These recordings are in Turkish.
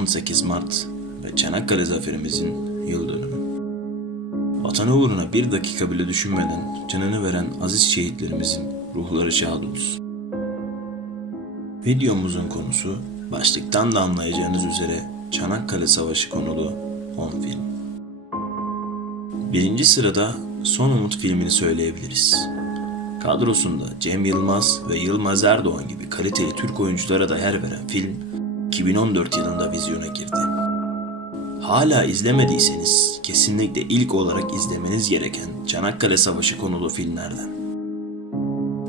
18 Mart ve Çanakkale Zaferimizin yıl dönümü. Vatanı uğruna bir dakika bile düşünmeden canını veren aziz şehitlerimizin ruhları şad olsun. Videomuzun konusu başlıktan da anlayacağınız üzere Çanakkale Savaşı konulu 10 film. Birinci sırada Son Umut filmini söyleyebiliriz. Kadrosunda Cem Yılmaz ve Yılmaz Erdoğan gibi kaliteli Türk oyunculara da yer veren film 2014 yılında vizyona girdi. Hala izlemediyseniz kesinlikle ilk olarak izlemeniz gereken Çanakkale Savaşı konulu filmlerden.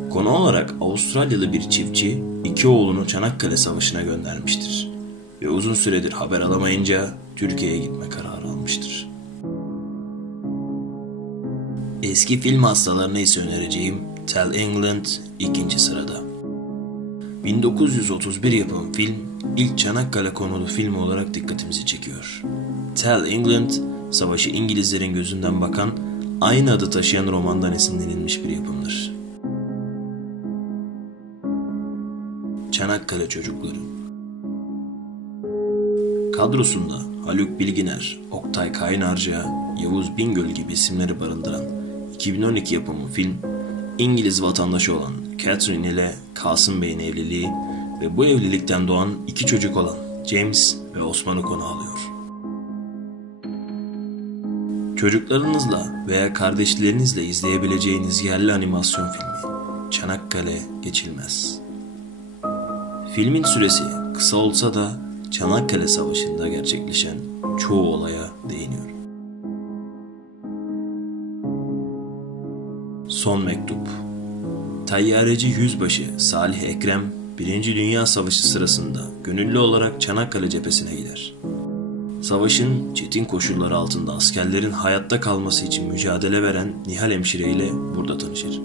Konu olarak Avustralyalı bir çiftçi 2 oğlunu Çanakkale Savaşı'na göndermiştir ve uzun süredir haber alamayınca Türkiye'ye gitme kararı almıştır. Eski film hastalarına ise önereceğim Tell England 2. sırada. 1931 yapımı film ilk Çanakkale konulu film olarak dikkatimizi çekiyor. Tell England, savaşı İngilizlerin gözünden bakan, aynı adı taşıyan romandan esinlenilmiş bir yapımdır. Çanakkale Çocukları. Kadrosunda Haluk Bilginer, Oktay Kaynarca, Yavuz Bingöl gibi isimleri barındıran 2012 yapımı film, İngiliz vatandaşı olan Catherine ile Kasım Bey'in evliliği ve bu evlilikten doğan 2 çocuk olan James ve Osman'ı konu alıyor. Çocuklarınızla veya kardeşlerinizle izleyebileceğiniz yerli animasyon filmi Çanakkale Geçilmez. Filmin süresi kısa olsa da Çanakkale Savaşı'nda gerçekleşen çoğu olaya değiniyor. Son Mektup. Tayyareci Yüzbaşı Salih Ekrem, 1. Dünya Savaşı sırasında gönüllü olarak Çanakkale cephesine gider. Savaşın çetin koşulları altında askerlerin hayatta kalması için mücadele veren Nihal hemşire ile burada tanışır.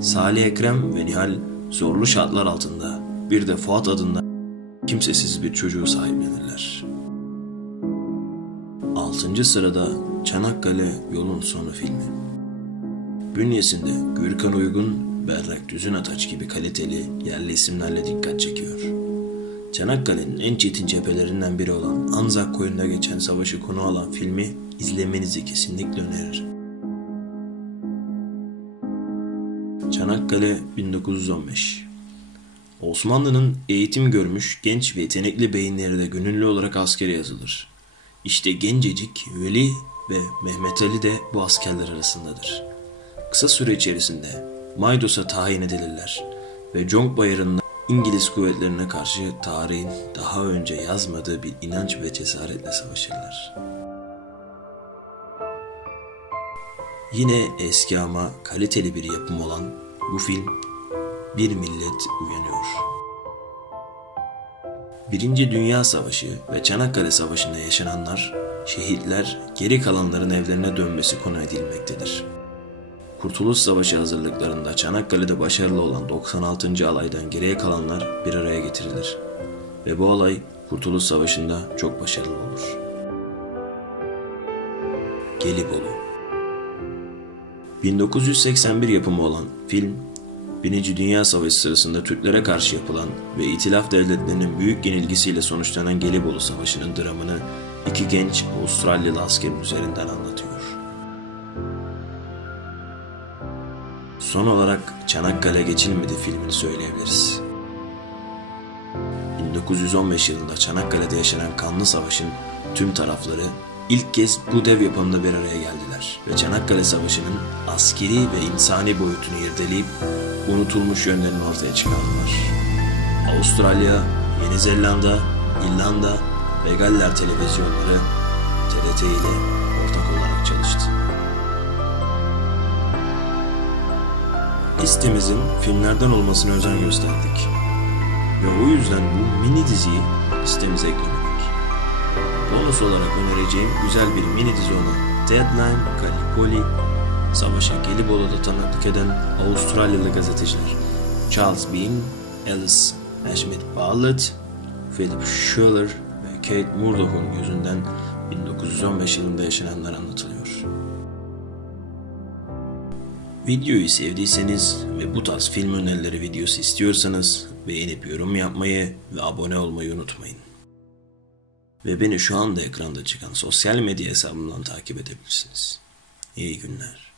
Salih Ekrem ve Nihal zorlu şartlar altında bir de Fuat adında kimsesiz bir çocuğu sahiplenirler. 6. sırada Çanakkale Yolun Sonu filmi. Bünyesinde Gürkan Uygun, Berrak Düzünataç gibi kaliteli yerli isimlerle dikkat çekiyor. Çanakkale'nin en çetin cephelerinden biri olan Anzak Koyun'da geçen savaşı konu alan filmi izlemenizi kesinlikle öneririm. Çanakkale 1915. Osmanlı'nın eğitim görmüş genç ve yetenekli beyinleri de gönüllü olarak askere yazılır. İşte gencecik Veli ve Mehmet Ali de bu askerler arasındadır. Kısa süre içerisinde Maydos'a tayin edilirler ve Conk Bayırı'nda İngiliz kuvvetlerine karşı tarihin daha önce yazmadığı bir inanç ve cesaretle savaşırlar. Yine eski ama kaliteli bir yapım olan bu film Bir Millet Uyanıyor. 1. Dünya Savaşı ve Çanakkale Savaşı'nda yaşananlar, şehitler, geri kalanların evlerine dönmesi konu edilmektedir. Kurtuluş Savaşı hazırlıklarında Çanakkale'de başarılı olan 96. alaydan geriye kalanlar bir araya getirilir ve bu alay Kurtuluş Savaşı'nda çok başarılı olur. Gelibolu. 1981 yapımı olan film, 1. Dünya Savaşı sırasında Türklere karşı yapılan ve İtilaf devletlerinin büyük yenilgisiyle sonuçlanan Gelibolu Savaşı'nın dramını 2 genç Avustralyalı askerin üzerinden anlatıyor. Son olarak Çanakkale Geçilmedi filmini söyleyebiliriz. 1915 yılında Çanakkale'de yaşanan kanlı savaşın tüm tarafları ilk kez bu dev yapımda bir araya geldiler ve Çanakkale Savaşı'nın askeri ve insani boyutunu irdeleyip unutulmuş yönlerini ortaya çıkardılar. Avustralya, Yeni Zelanda, İrlanda ve Galler televizyonları TRT ile ortak olarak çalıştı. Listemizin filmlerden olmasına özen gösterdik ve o yüzden bu mini diziyi listemize eklemedik. Bonus olarak önereceğim güzel bir mini dizi olan Deadline Gallipoli, savaşa Gelibolu'da tanıklık eden Avustralyalı gazeteciler Charles Bean, Alice Ashmead Bartlett, Philip Schuyler ve Kate Murdoch'un gözünden 1915 yılında yaşananlar anlatılıyor. Videoyu sevdiyseniz ve bu tarz film önerileri videosu istiyorsanız beğenip yorum yapmayı ve abone olmayı unutmayın. Ve beni şu anda ekranda çıkan sosyal medya hesabımdan takip edebilirsiniz. İyi günler.